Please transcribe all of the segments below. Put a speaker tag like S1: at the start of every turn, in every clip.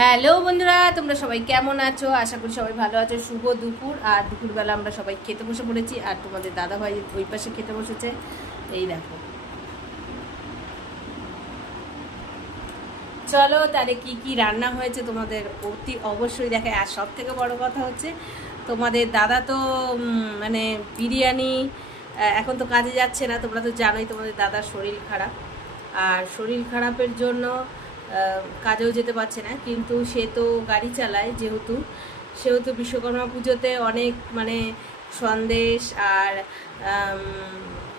S1: Hello বন্ধুরা, তোমরা সবাই কেমন আছো? আশা করি সবাই ভালো আছো। শুভ দুপুর, আর দুপুরবেলা আমরা সবাই খেতে বসে পড়েছি, আর তোমাদের দাদা ভাই ওই পাশে খেতে বসেছে। এই দেখো। চলো তাহলে কি কি রান্না হয়েছে তোমাদের অতি অবশ্যই দেখে। আর সব থেকে বড় কথা হচ্ছে, তোমাদের দাদা তো মানে বিরিয়ানি এখন তো কাজে যাচ্ছে না, তোমরা তো জানোই তোমাদের দাদার শরীর খারাপ। আর শরীর খারাপের জন্য কাজেও যেতে পারছে না, কিন্তু সে তো গাড়ি চালায় যেহেতু। সেহেতু বিশ্বকর্মা পুজোতে অনেক মানে সন্দেশ আর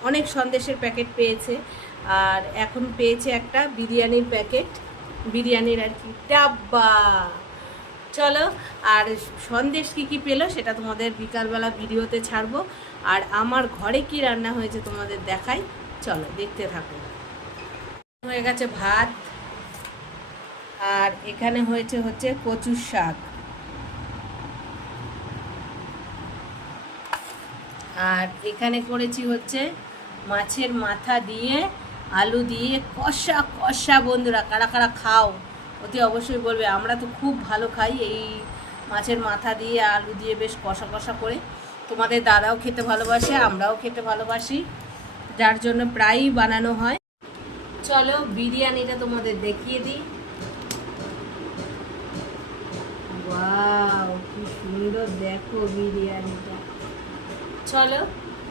S1: অনেক সন্দেশের প্যাকেট পেয়েছে। আর এখন পেয়েছে একটা বিরিয়ানির প্যাকেট, বিরিয়ানির আর কি। ডাব্বা! চলো, আর সন্দেশ কী কী পেল সেটা তোমাদের বিকালবেলা ভিডিওতে ছাড়বো। আর আমার ঘরে কি রান্না হয়েছে তোমাদের দেখাই। চলো, দেখতে থাকো। হয়ে গেছে ভাত আর এখানে হয়েছে হচ্ছে কচুর শাক। আর এখানে করেছি হচ্ছে মাছের মাথা দিয়ে, আলু দিয়ে কষা কষা বন্ধুরা, কারা কারা খাও, অতি অবশ্যই বলবে। আমরা তো খুব ভালো খাই এই মাছের মাথা দিয়ে, আলু দিয়ে বেশ কষা কষা করে। তোমাদের দাদাও খেতে ভালোবাসে, আমরাও খেতে ভালোবাসি। যার জন্য প্রায়ই বানানো হয়। চলো বিরিয়ানিটা তোমাদের দেখিয়ে দিই। দেখো বিরিয়ানিটা। চলো,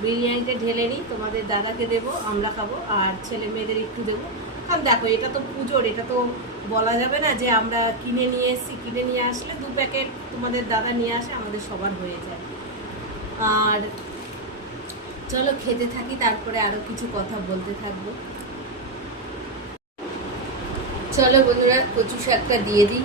S1: বিরিয়ানিটা ঢেলে নিই, তোমাদের দাদাকে দেবো, আমরা খাব, আর ছেলে মেয়েদের একটু দেবো। কারণ দেখো, এটা তো পুজোর, এটা তো বলা যাবে না যে আমরা কিনে নিয়ে এসেছি, কিনে নিয়ে আসলে দু প্যাকেট তোমাদের দাদা নিয়ে আসে, আমাদের সবার হয়ে যায়। আর চলো, খেতে থাকি, তারপরে আরও কিছু কথা বলতে থাকব। চলো বন্ধুরা, কচু শাকটা দিয়ে দিই।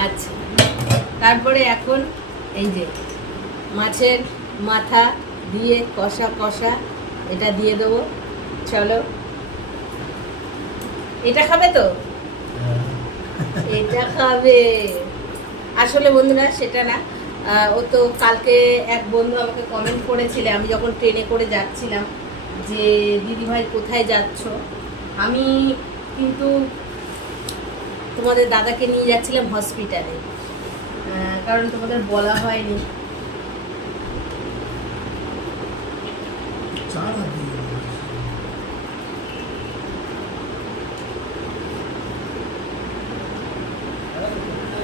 S1: আচ্ছা। তারপরে এখন এই যে মাছের মাথা দিয়ে কষা কষা এটা দিয়ে দেবো। চলো। এটা খাবে তো? এটা খাবে। আসলে বন্ধুরা সেটা না। ও তো কালকে এক বন্ধু আমাকে কমেন্ট করেছিলে আমি যখন ট্রেনে করে যাচ্ছিলাম যে দিদি ভাই কোথায় যাচ্ছ? আমি কিন্তু তোমাদের দাদাকে নিয়ে যাচ্ছিলাম হসপিটালে কারণ তোমাদের বলা হয়নি।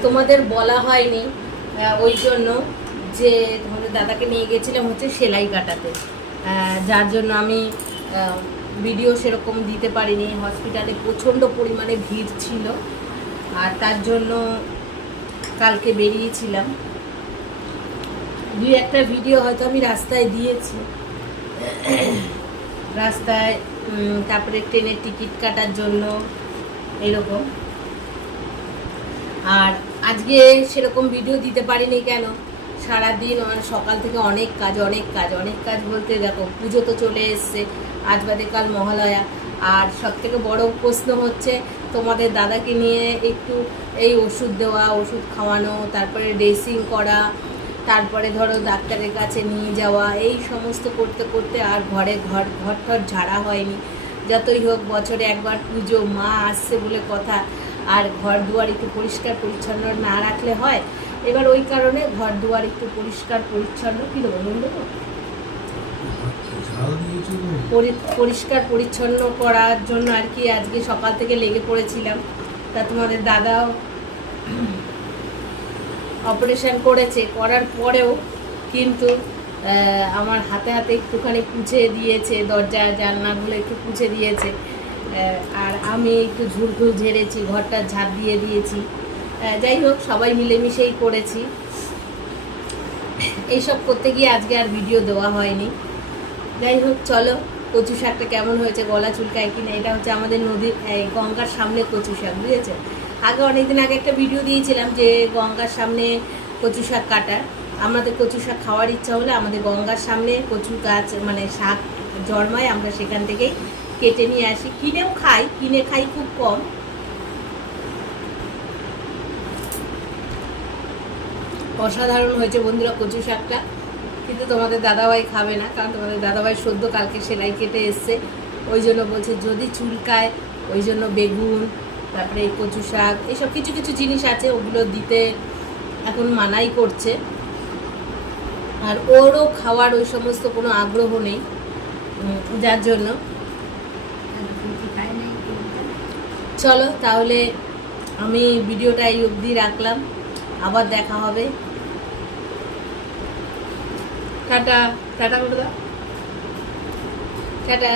S1: তোমাদের বলা হয়নি ওই জন্য যে তোমাদের দাদাকে নিয়ে গেছিলাম হচ্ছে সেলাই কাটাতে যার জন্য আমি ভিডিও সেরকম দিতে পারিনি। হসপিটালে প্রচণ্ড পরিমাণে ভিড় ছিল। আর তার জন্য কালকে বেরিয়েছিলাম। দুই একটা ভিডিও হয়তো আমি রাস্তায় দিয়েছি। রাস্তায় তারপরে ট্রেনের টিকিট কাটার জন্য এরকম। আর আজকে সেরকম ভিডিও দিতে পারিনি কেন? সারাদিন আমার সকাল থেকে অনেক কাজ অনেক কাজ অনেক কাজ বলতে দেখো, পুজো তো চলে এসছে, আজ বাদে কাল মহালয়া। আর সব থেকে বড় প্রশ্ন হচ্ছে তোমাদের দাদাকে নিয়ে একটু এই ওষুধ দেওয়া, ওষুধ খাওয়ানো, তারপরে ড্রেসিং করা, তারপরে ধরো ডাক্তারের কাছে নিয়ে যাওয়া, এই সমস্ত করতে করতে আর ঘরে ঘর ঘর টর ঝাড়া হয়নি। যতই হোক বছরে একবার পুজো, মা আসছে বলে কথা, আর ঘর দুয়ার একটু পরিষ্কার পরিচ্ছন্ন না রাখলে হয়? এবার ওই কারণে ঘর দুয়ার একটু পরিষ্কার পরিচ্ছন্ন কী দেবো পরিষ্কার পরিচ্ছন্ন করার জন্য আর কি আজকে সকাল থেকে লেগে পড়েছিলাম। তা তোমাদের দাদাও অপারেশন করেছে, করার পরেও কিন্তু আমার হাতে হাতে একটুখানি পুছে দিয়েছে দরজা জানলাগুলো একটু পুছে দিয়েছে। আর আমি একটু ঝুড়ঝুড় ঝেড়েছি ঘরটা ঝাঁপ দিয়ে দিয়েছি। যাই হোক, সবাই মিলেমিশেই করেছি। এইসব করতে গিয়ে আজকে আর ভিডিও দেওয়া হয়নি। যাই হোক, চলো, কচু শাকটা কেমন হয়েছে, গলা চুলকায় কিনা, এটা হচ্ছে আমাদের নদীর গঙ্গার সামনে কচু শাক, বুঝেছে? আগে অনেকদিন আগে একটা ভিডিও দিয়েছিলাম যে গঙ্গার সামনে কচু শাক কাটার। আমাদের কচু শাক খাওয়ার ইচ্ছা হলে আমাদের গঙ্গার সামনে কচু গাছ মানে শাক জন্মায়, আমরা সেখান থেকেই কেটে নিয়ে আসি। কিনেও খাই, কিনে খাই খুব কম। অসাধারণ হয়েছে বন্ধুরা কচু শাকটা। কিন্তু তোমাদের দাদাভাই খাবে না, কারণ তোমাদের দাদাভাই সদ্য কালকে সেলাই কেটে এসছে। ওই জন্য বলছে যদি চুলকায়, ওই জন্য বেগুন, তারপরে এই কচু শাক, এইসব কিছু কিছু জিনিস আছে, ওগুলো দিতে এখন মানাই করছে। আর ওরও খাওয়ার ওই সমস্ত কোনো আগ্রহ নেই যার জন্য। চলো তাহলে আমি ভিডিওটা এই অবধি রাখলাম, আবার দেখা হবে। টাটা টাটা করে টাটা